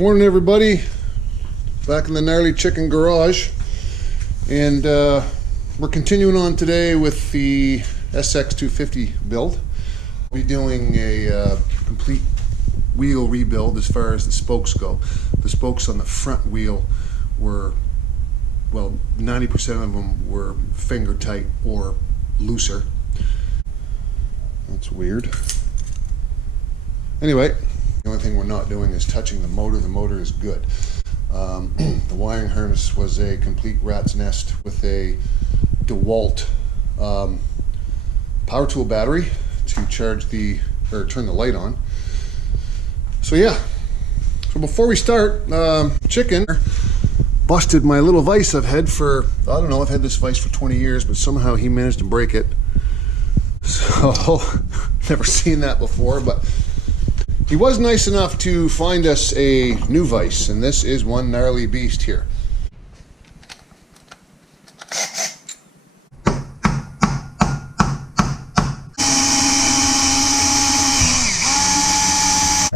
Morning everybody, back in the Gnarly Chicken Garage, and we're continuing on today with the SX250 build. We'll be doing a complete wheel rebuild as far as the spokes go. The spokes on the front wheel were, well, 90% of them were finger tight or looser. That's weird. Anyway, the only thing we're not doing is touching the motor. The motor is good. The wiring harness was a complete rat's nest with a DeWalt power tool battery to charge turn the light on. So yeah, so before we start, Chicken busted my little vise I've had for, I don't know, I've had this vise for 20 years, but somehow he managed to break it. So, never seen that before, but he was nice enough to find us a new vise, and this is one gnarly beast here.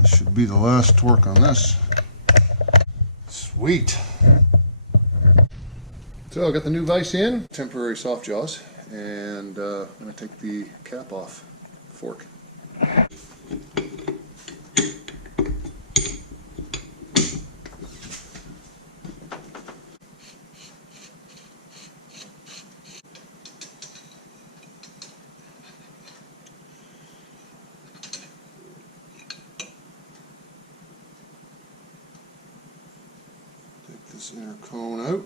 This should be the last torque on this. Sweet. So I got the new vise in, temporary soft jaws, and I'm going to take the cap off the fork. Take this inner cone out.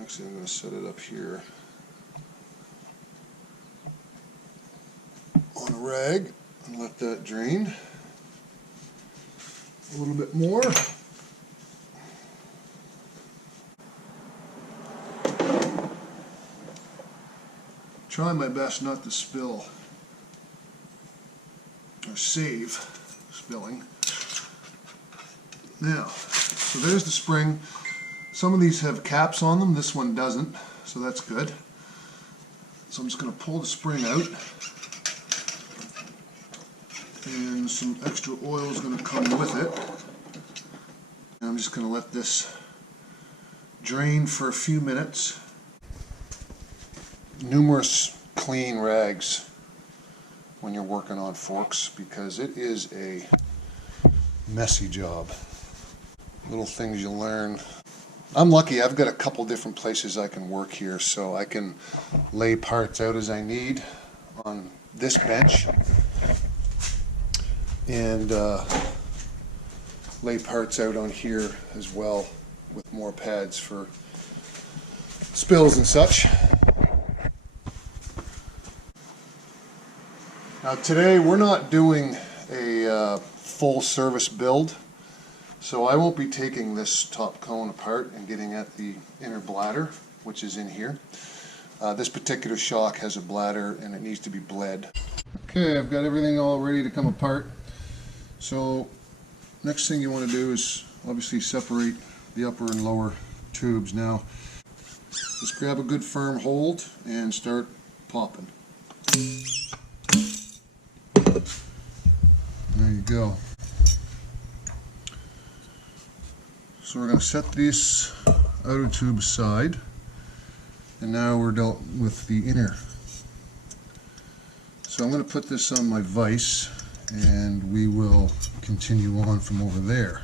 Actually, I'm going to set it up here on a rag and let that drain a little bit more. Try my best not to spill or save spilling. Now, so there's the spring. Some of these have caps on them, this one doesn't, so that's good. So I'm just going to pull the spring out, and some extra oil is going to come with it. And I'm just going to let this drain for a few minutes. Numerous clean rags when you're working on forks, because it is a messy job. Little things you learn. I'm lucky, I've got a couple different places I can work here, so I can lay parts out as I need on this bench and lay parts out on here as well with more pads for spills and such. Now today we're not doing a full service build. So I won't be taking this top cone apart and getting at the inner bladder, which is in here. This particular shock has a bladder and it needs to be bled. Okay, I've got everything all ready to come apart. So next thing you want to do is obviously separate the upper and lower tubes. Now just grab a good firm hold and start popping. There you go. So we're going to set this outer tube aside, and now we're dealt with the inner. So I'm going to put this on my vise, and we will continue on from over there.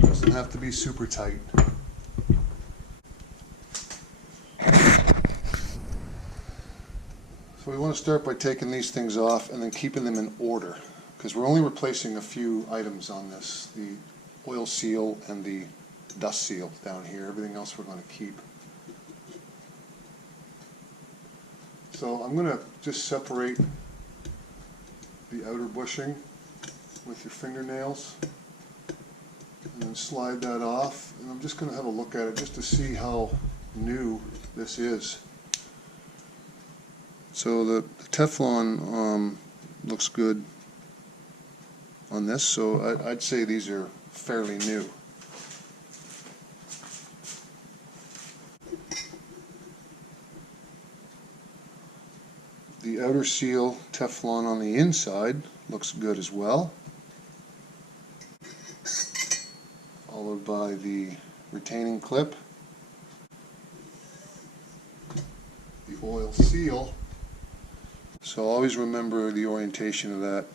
Doesn't have to be super tight. So we want to start by taking these things off and then keeping them in order, because we're only replacing a few items on this. The oil seal and the dust seal down here. Everything else we're going to keep. So I'm going to just separate the outer bushing with your fingernails and then slide that off. And I'm just going to have a look at it just to see how new this is. So the Teflon looks good on this, so I'd say these are fairly new. The outer seal Teflon on the inside looks good as well, followed by the retaining clip, the oil seal. So always remember the orientation of that.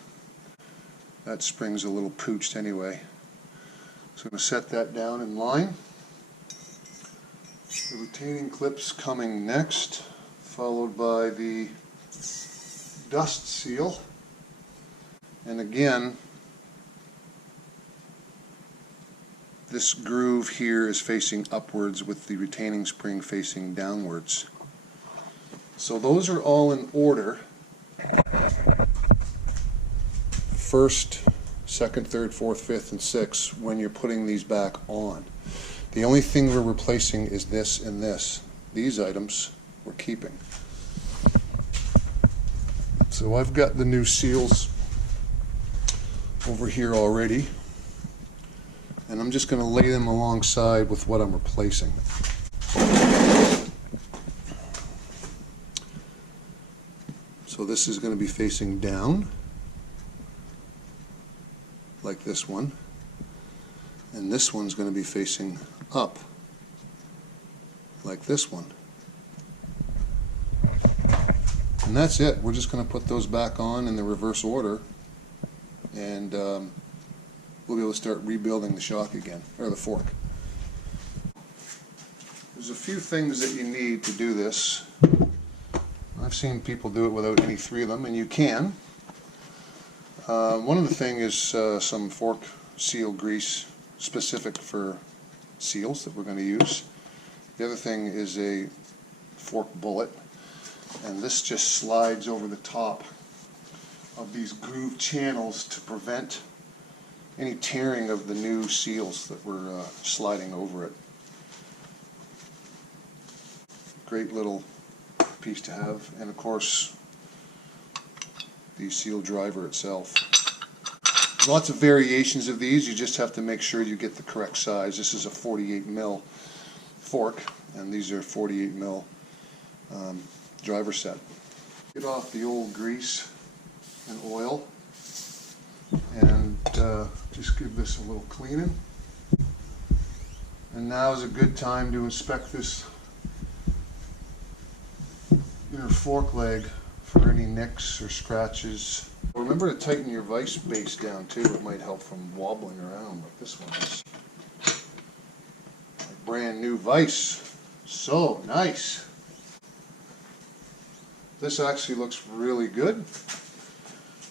That spring's a little pooched anyway. So I'm going to set that down in line. The retaining clip's coming next, followed by the dust seal. And again, this groove here is facing upwards with the retaining spring facing downwards. So those are all in order. First, second, third, fourth, fifth, and sixth when you're putting these back on. The only thing we're replacing is this and this. These items we're keeping. So I've got the new seals over here already, and I'm just going to lay them alongside with what I'm replacing. So this is going to be facing down, like this one, and this one's going to be facing up, like this one. And that's it. We're just going to put those back on in the reverse order, and we'll be able to start rebuilding the shock again, or the fork. There's a few things that you need to do this. I've seen people do it without any three of them, and you can. One of the things is some fork seal grease specific for seals that we're going to use. The other thing is a fork bullet, and this just slides over the top of these groove channels to prevent any tearing of the new seals that we're sliding over it. Great little piece to have, and of course the seal driver itself. Lots of variations of these. You just have to make sure you get the correct size. This is a 48mm fork, and these are 48mm driver set. Get off the old grease and oil, and just give this a little cleaning. And now is a good time to inspect this inner fork leg for any nicks or scratches. Remember to tighten your vise base down too. It might help from wobbling around like this one is. A brand new vise. So nice. This actually looks really good,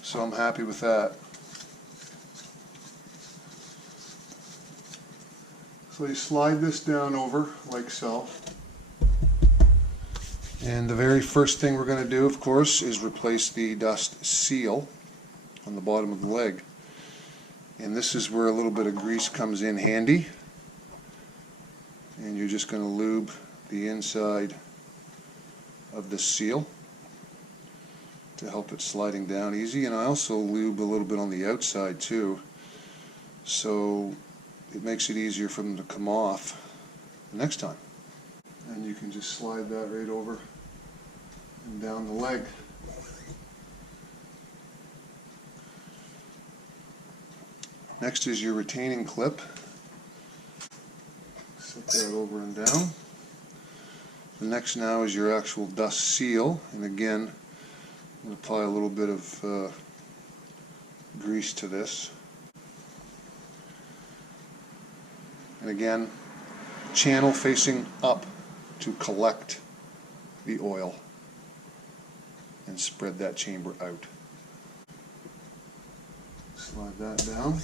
so I'm happy with that. So you slide this down over like so. And the very first thing we're going to do, of course, is replace the dust seal on the bottom of the leg. And this is where a little bit of grease comes in handy. And you're just going to lube the inside of the seal to help it sliding down easy. And I also lube a little bit on the outside too, so it makes it easier for them to come off the next time. And you can just slide that right over and down the leg. Next is your retaining clip. Set that over and down. The next now is your actual dust seal, and again I'm going to apply a little bit of grease to this. And again, channel facing up to collect the oil and spread that chamber out. Slide that down.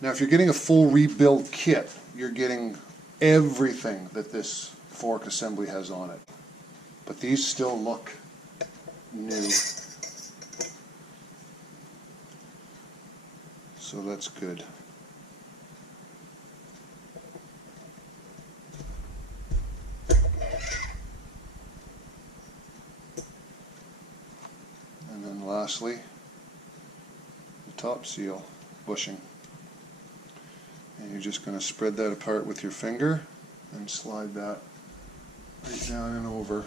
Now if you're getting a full rebuild kit, you're getting everything that this fork assembly has on it. But these still look new. So that's good. And then lastly, the top seal bushing. And you're just going to spread that apart with your finger and slide that right down and over. You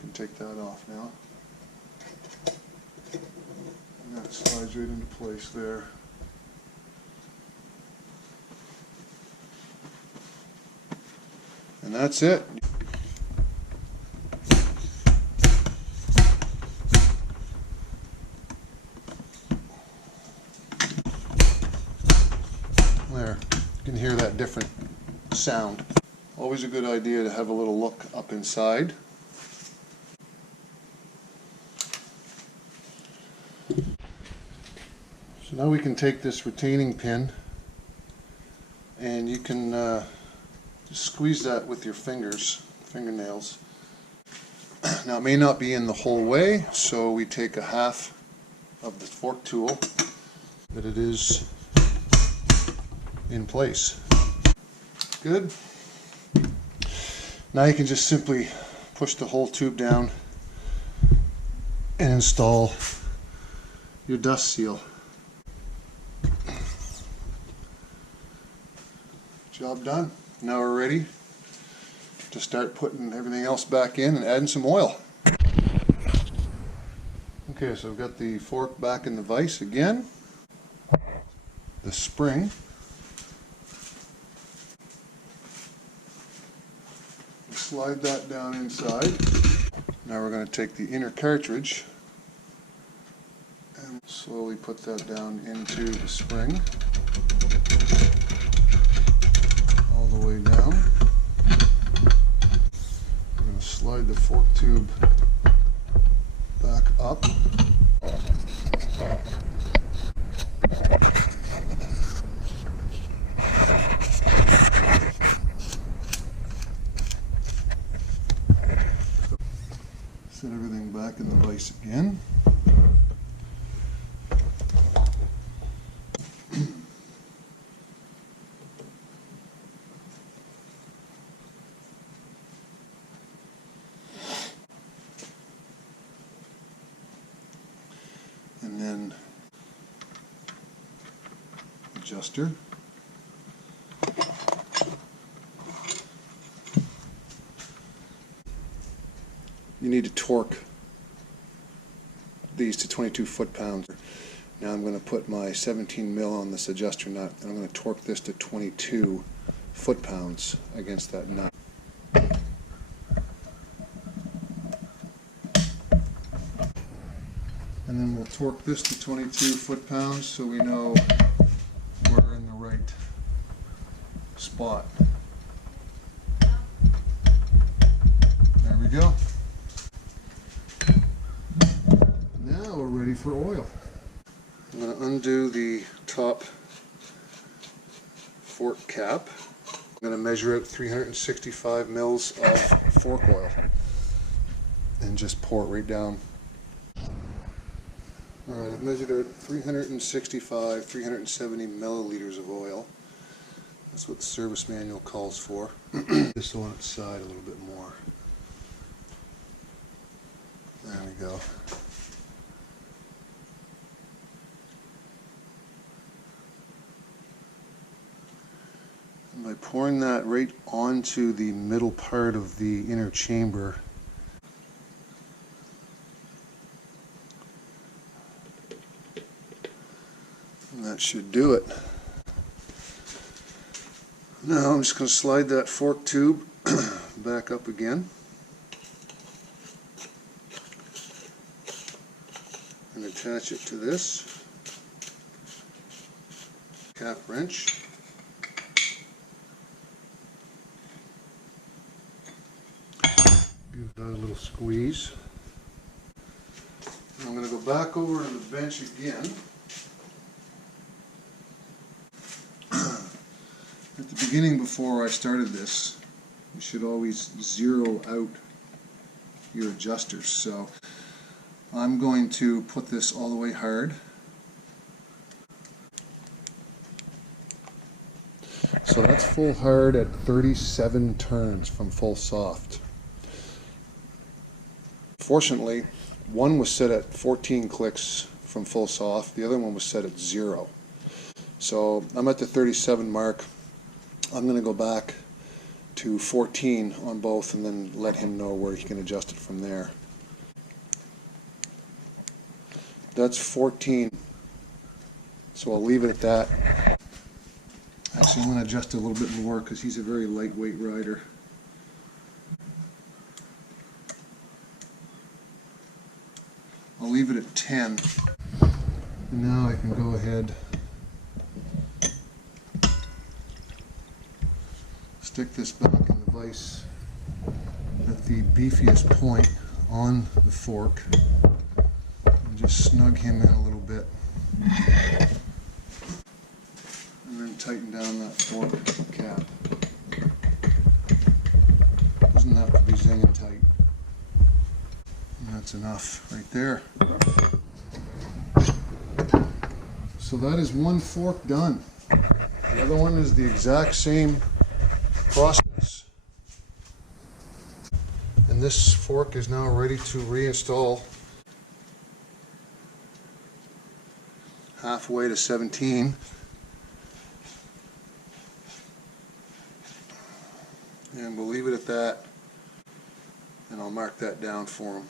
can take that off now. And that slides right into place there. And that's it. There, you can hear that different sound. Always a good idea to have a little look up inside. So now we can take this retaining pin and you can just squeeze that with your fingernails. Now it may not be in the whole way, so we take a half of the fork tool that it is in place. Good. Now you can just simply push the whole tube down and install your dust seal. Job done. Now we're ready to start putting everything else back in and adding some oil. Okay, so I've got the fork back in the vise again. The spring. Slide that down inside. Now we're going to take the inner cartridge and slowly put that down into the spring. All the way down. We're going to slide the fork tube back up. Set everything back in the vise again. And then adjuster. You need to torque these to 22 foot-pounds. Now I'm going to put my 17 mil on this adjuster nut and I'm going to torque this to 22 foot-pounds against that nut. And then we'll torque this to 22 foot-pounds so we know we're in the right spot. There we go. Now we're ready for oil. I'm going to undo the top fork cap. I'm going to measure out 365 mils of fork oil and just pour it right down. Alright, I've measured out 370 milliliters of oil. That's what the service manual calls for. Just on its side a little bit more. There we go. And by pouring that right onto the middle part of the inner chamber, and that should do it. Now I'm just going to slide that fork tube back up again and attach it to this cap wrench. Give that a little squeeze. And I'm going to go back over to the bench again. At the beginning, before I started this, you should always zero out your adjusters. So I'm going to put this all the way hard. So that's full hard at 37 turns from full soft. Fortunately, one was set at 14 clicks from full soft, the other one was set at 0. So I'm at the 37 mark. I'm going to go back to 14 on both, and then let him know where he can adjust it from there. That's 14, so I'll leave it at that. Actually, I'm going to adjust it a little bit more because he's a very lightweight rider. I'll leave it at 10. And now I can go ahead, stick this back in the vise at the beefiest point on the fork, and just snug him in a little bit. And then tighten down that fork cap. Doesn't have to be zinging tight. And that's enough right there. So that is one fork done. The other one is the exact same process. And this fork is now ready to reinstall halfway to 17. And we'll leave it at that, and I'll mark that down for him.